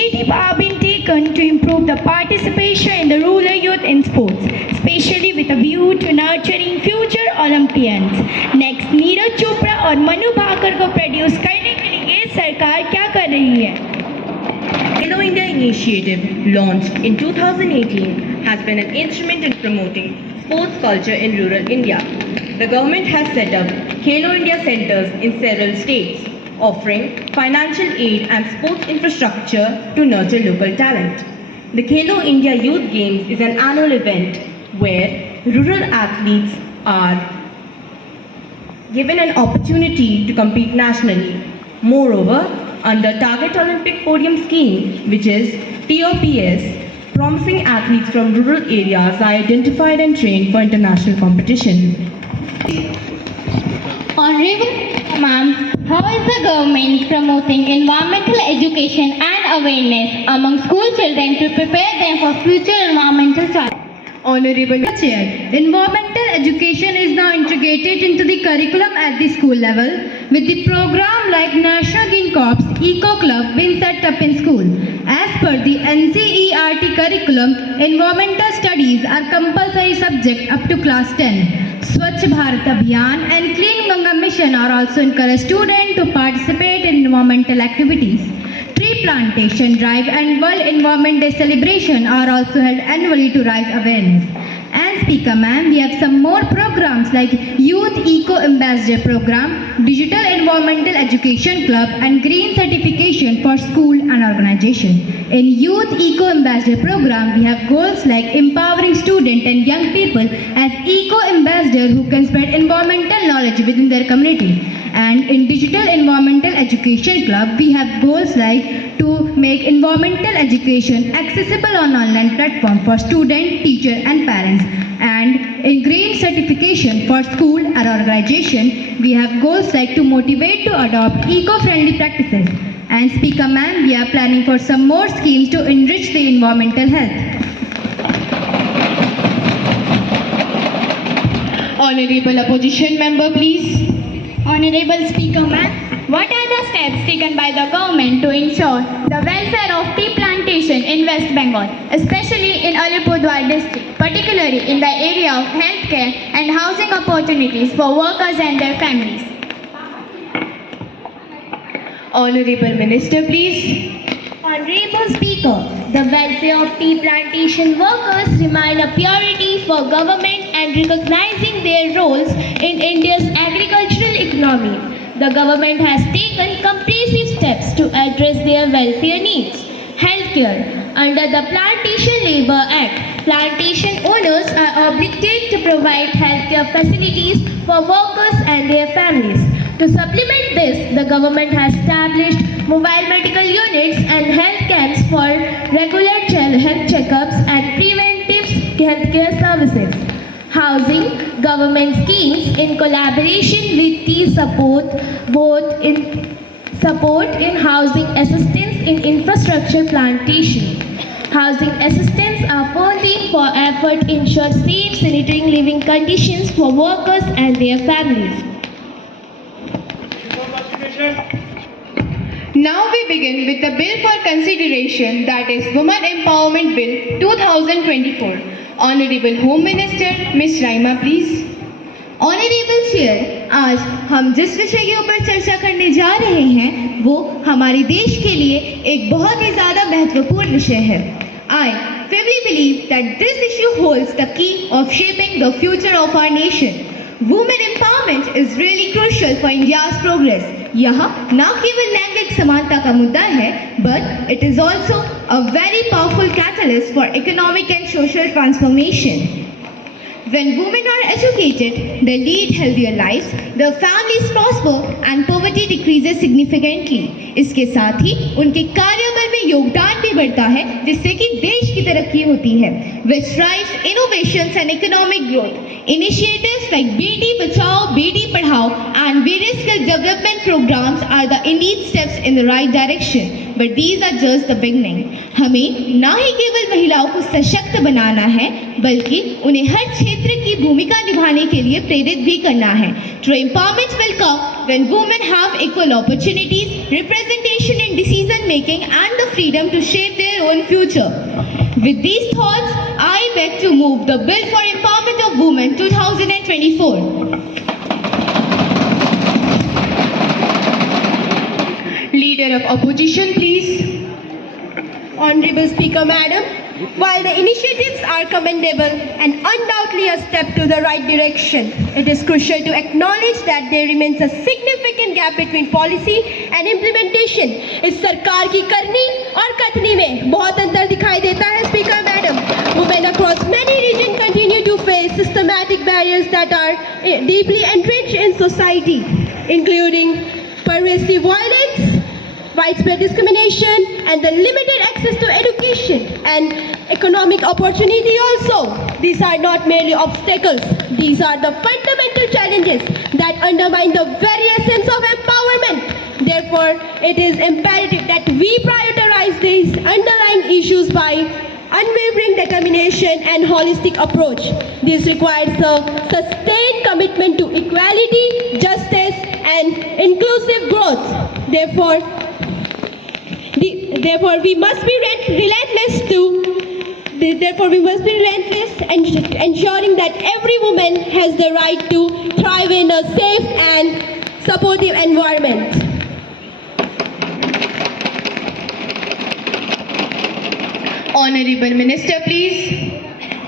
initiatives have been taken to improve the participation in the rural youth in sports, especially with a view to nurturing future Olympians. Next, Neeraj Chopra और मनु भाकर को produce करने के लिए सरकार क्या कर रही है? Khelo India initiative, launched in 2018, has been an instrument in promoting sports culture in rural India. The government has set up Khelo India centers in several states, offering financial aid and sports infrastructure to nurture local talent. The Khelo India Youth Games is an annual event where rural athletes are given an opportunity to compete nationally. Moreover, under Target Olympic Podium Scheme, which is TOPS, promising athletes from rural areas are identified and trained for international competition. Honorable Ma'am, how is the government promoting environmental education and awareness among school children to prepare them for future environmental challenges? Honorable Chair, environmental education is now integrated into the curriculum at the school level with the program like National Green Corps, Eco Club being set up in school. As per the NCERT curriculum, environmental studies are compulsory subject up to class 10. Swachh Bharat Abhiyan and Clean Ganga Mission are also encourage students to participate in environmental activities. Tree plantation drive and World Environment Day celebration are also held annually to raise awareness. And Speaker Ma'am, we have some more programs like Youth Eco Ambassador Program, Digital Environmental Education Club and Green Certification for school and organization. In Youth Eco Ambassador Program, we have goals like empowering students and young people as Eco Ambassador who can spread environmental knowledge within their community. And in Digital Environmental Education Club, we have goals like to make environmental education accessible on online platform for students, teachers and parents. And in Green Certification for school and organization, we have goals like to motivate to adopt eco-friendly practices. And Speaker Ma'am, we are planning for some more schemes to enrich the environmental health. Honorable Opposition Member, please. Honorable Speaker Ma'am, what are the steps taken by the government to ensure the welfare of tea plantation in West Bengal, especially in Alipurduar district, particularly in the area of healthcare and housing opportunities for workers and their families? Honorable Minister, please. Honorable Speaker, the welfare of tea plantation workers remain a priority for government and recognizing their roles in India's agricultural economy. The government has taken comprehensive steps to address their welfare needs. Healthcare. Under the Plantation Labour Act, plantation owners are obligated to provide healthcare facilities for workers and their families. To supplement this, the government has established mobile medical units and health camps for regular health checkups and preventive healthcare services. Housing, government schemes in collaboration with the support in housing assistance in infrastructure plantation. Housing assistance are funding for effort to ensure safe sanitary living conditions for workers and their families. Now we begin with the bill for consideration, that is Women Empowerment Bill 2024. Honorable Home Minister, Ms. Raima, please. Honourable chair, आज हम जिस विषय के ऊपर चर्चा करने जा रहे हैं वो हमारे देश के लिए एक बहुत ही ज़्यादा महत्वपूर्ण विषय है. I firmly believe that this issue holds the key of shaping the future of our nation. Women empowerment is really crucial for India's progress. यह न केवल लैंगिक समानता का मुद्दा है, but it is also a very powerful catalyst for economic and social transformation. When women are educated, they lead healthier lives, their families prosper and poverty decreases significantly. इसके साथ ही उनके कार्यबल में योगदान भी बढ़ता है जिससे कि देश की तरक्की होती है. Which drives innovations and economic growth. Initiatives like Beti Bachao, Beti Padhao and various skill development programs are the indeed steps in the right direction. But these are just the beginning. हमें न ही केवल महिलाओं को सशक्त बनाना है, बल्कि उन्हें हर क्षेत्र की भूमिका निभाने के लिए प्रेरित भी करना है. True empowerment will come when women have equal opportunities, representation in decision making, and the freedom to shape their own future. With these thoughts, I beg to move the Bill for Empowerment of Women 2024. Leader of Opposition, please. Honorable Speaker, Madam, while the initiatives are commendable and undoubtedly a step to the right direction, it is crucial to acknowledge that there remains a significant gap between policy and implementation. इस सरकार की करनी और कथनी में बहुत अंतर दिखाई देता है, Speaker, Madam. Women across many regions continue to face systematic barriers that are deeply entrenched in society, including pervasive violence, widespread discrimination, and the limited access to education and economic opportunity also. These are not merely obstacles. These are the fundamental challenges that undermine the very essence of empowerment. Therefore, it is imperative that we prioritize these underlying issues by unwavering determination and holistic approach. This requires a sustained commitment to equality, justice, and inclusive growth. Therefore, we must be relentless in ensuring that every woman has the right to thrive in a safe and supportive environment. Honorable Minister, please.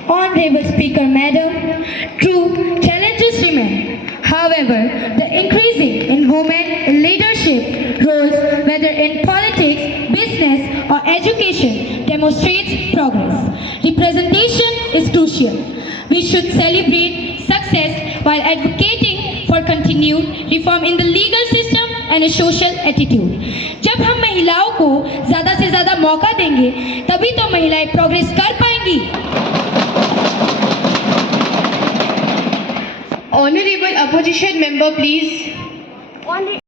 Honorable Speaker, Madam, true challenges remain. However, the increasing in women in leadership roles, whether in politics, business, or education, demonstrates progress. Representation is crucial. We should celebrate success while advocating for continued reform in the legal system and a social attitude. जब हम महिलाओं को ज़्यादा से ज़्यादा मौका देंगे, तभी तो महिलाएं प्रोग्रेस कर पाएंगी. Honorable Opposition Member, please.